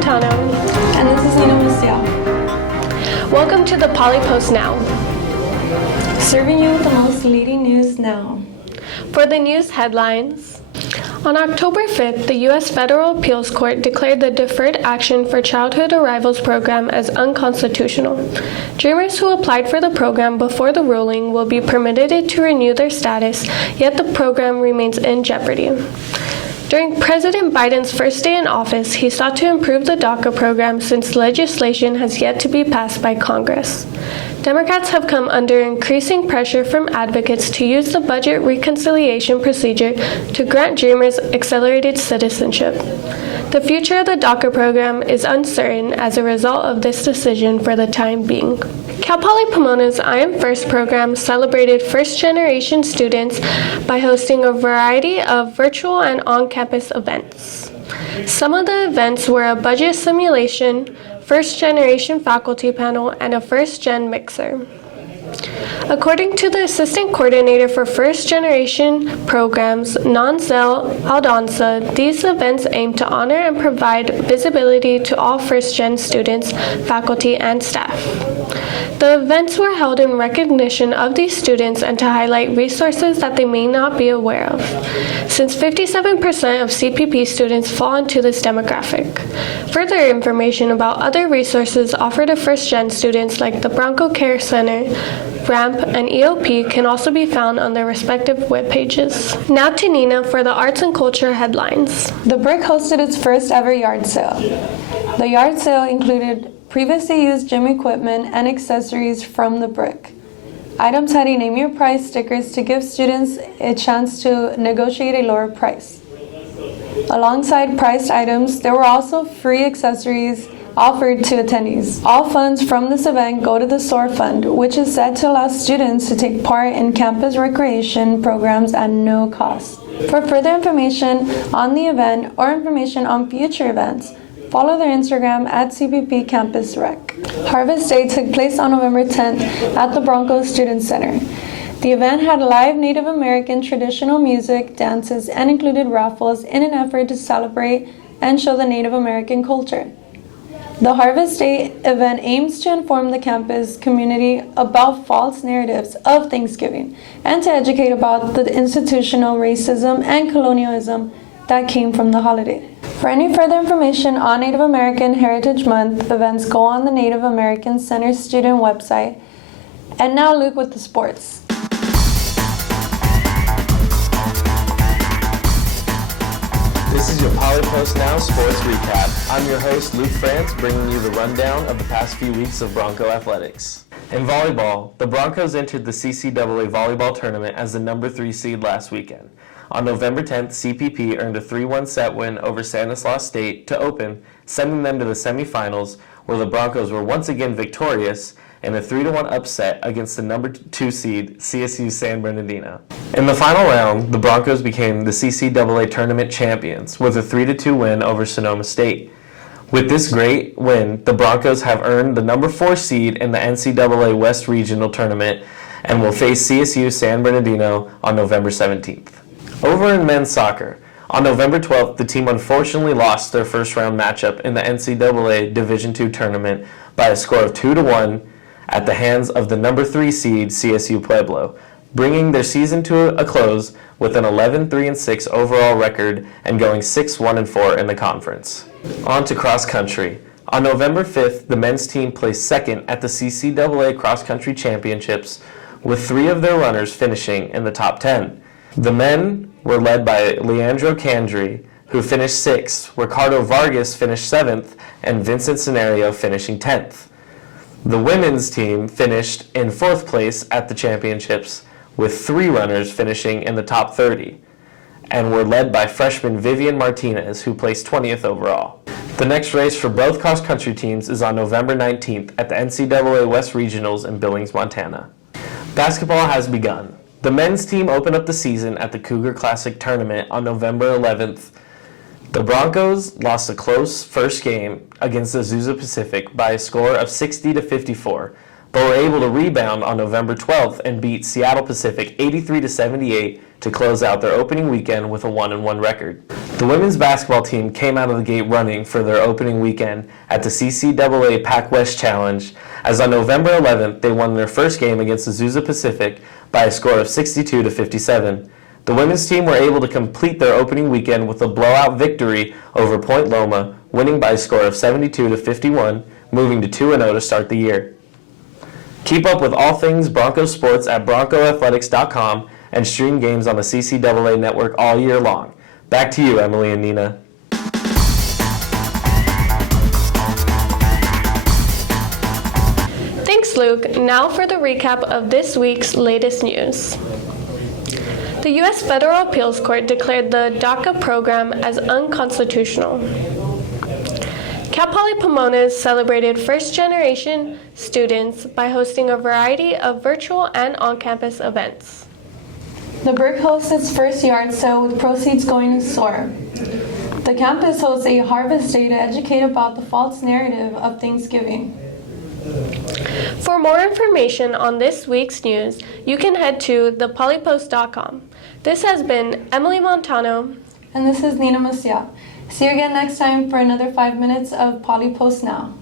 Montano. And this is Nina Maciel. Welcome to the Poly Post Now. Serving you with the most leading news now. For the news headlines, on October 5th, the U.S. Federal Appeals Court declared the Deferred Action for Childhood Arrivals program as unconstitutional. Dreamers who applied for the program before the ruling will be permitted to renew their status, yet the program remains in jeopardy. During President Biden's first day in office, he sought to improve the DACA program since legislation has yet to be passed by Congress. Democrats have come under increasing pressure from advocates to use the budget reconciliation procedure to grant Dreamers accelerated citizenship. The future of the DACA program is uncertain as a result of this decision for the time being. Cal Poly Pomona's I Am First program celebrated first-generation students by hosting a variety of virtual and on-campus events. Some of the events were a budget simulation, first-generation faculty panel, and a first-gen mixer. According to the Assistant Coordinator for First-Generation Programs, Nansel Aldonza, these events aim to honor and provide visibility to all first-gen students, faculty, and staff. The events were held in recognition of these students and to highlight resources that they may not be aware of, since 57% of CPP students fall into this demographic. Further information about other resources offered to first-gen students like the Bronco Care Center, RAMP, and EOP can also be found on their respective web pages. Now to Nina for the arts and culture headlines. The BRIC hosted its first ever yard sale. The yard sale included previously used gym equipment and accessories from the BRIC. Items had a Name Your Price stickers to give students a chance to negotiate a lower price. Alongside priced items, there were also free accessories offered to attendees. All funds from this event go to the SOAR Fund, which is set to allow students to take part in campus recreation programs at no cost. For further information on the event or information on future events, follow their Instagram at CPP Campus Rec. Harvest Day took place on November 10th at the Broncos Student Center. The event had live Native American traditional music, dances, and included raffles in an effort to celebrate and show the Native American culture. The Harvest Day event aims to inform the campus community about false narratives of Thanksgiving and to educate about the institutional racism and colonialism that came from the holiday. For any further information on Native American Heritage Month events, go on the Native American Center student website. And now Luke with the sports. This is your Poly Post Now Sports Recap. I'm your host, Luke France, bringing you the rundown of the past few weeks of Bronco athletics. In volleyball, the Broncos entered the CCAA volleyball tournament as the number 3 seed last weekend. On November 10th, CPP earned a 3-1 set win over Stanislaus State to open, sending them to the semifinals, where the Broncos were once again victorious in a 3-1 upset against the number 2 seed CSU San Bernardino. In the final round, the Broncos became the CCAA tournament champions with a 3-2 win over Sonoma State. With this great win, the Broncos have earned the number 4 seed in the NCAA West Regional Tournament and will face CSU San Bernardino on November 17th. Over in men's soccer, on November 12th, the team unfortunately lost their first-round matchup in the NCAA Division II tournament by a score of 2-1 at the hands of the number 3 seed CSU Pueblo, bringing their season to a close with an 11-3-6 overall record and going 6-1-4 in the conference. On to cross country. On November 5th, the men's team placed second at the CCAA Cross Country Championships, with 3 of their runners finishing in the top 10. The men were led by Leandro Candri, who finished 6th, Ricardo Vargas finished 7th, and Vincent Scenario finishing 10th. The women's team finished in 4th place at the championships, with 3 runners finishing in the top 30, and were led by freshman Vivian Martinez, who placed 20th overall. The next race for both cross-country teams is on November 19th at the NCAA West Regionals in Billings, Montana. Basketball has begun. The men's team opened up the season at the Cougar Classic Tournament on November 11th. The Broncos lost a close first game against the Azusa Pacific by a score of 60-54, but were able to rebound on November 12th and beat Seattle Pacific 83-78 to close out their opening weekend with a 1-1 record. The women's basketball team came out of the gate running for their opening weekend at the CCAA Pac West Challenge, as on November 11th they won their first game against Azusa Pacific by a score of 62-57. The women's team were able to complete their opening weekend with a blowout victory over Point Loma, winning by a score of 72-51, moving to 2-0 to start the year. Keep up with all things Broncos sports at broncoathletics.com and stream games on the CCAA network all year long. Back to you, Emily and Nina. Thanks, Luke. Now for the recap of this week's latest news. The U.S. Federal Appeals Court declared the DACA program as unconstitutional. Cal Poly Pomona's celebrated first-generation students by hosting a variety of virtual and on-campus events. The BRIC hosts its first yard sale with proceeds going to SOAR. The campus hosts a harvest day to educate about the false narrative of Thanksgiving. For more information on this week's news, you can head to thepolypost.com. This has been Emily Montano. And this is Nina Macia. See you again next time for another 5 minutes of Poly Post Now.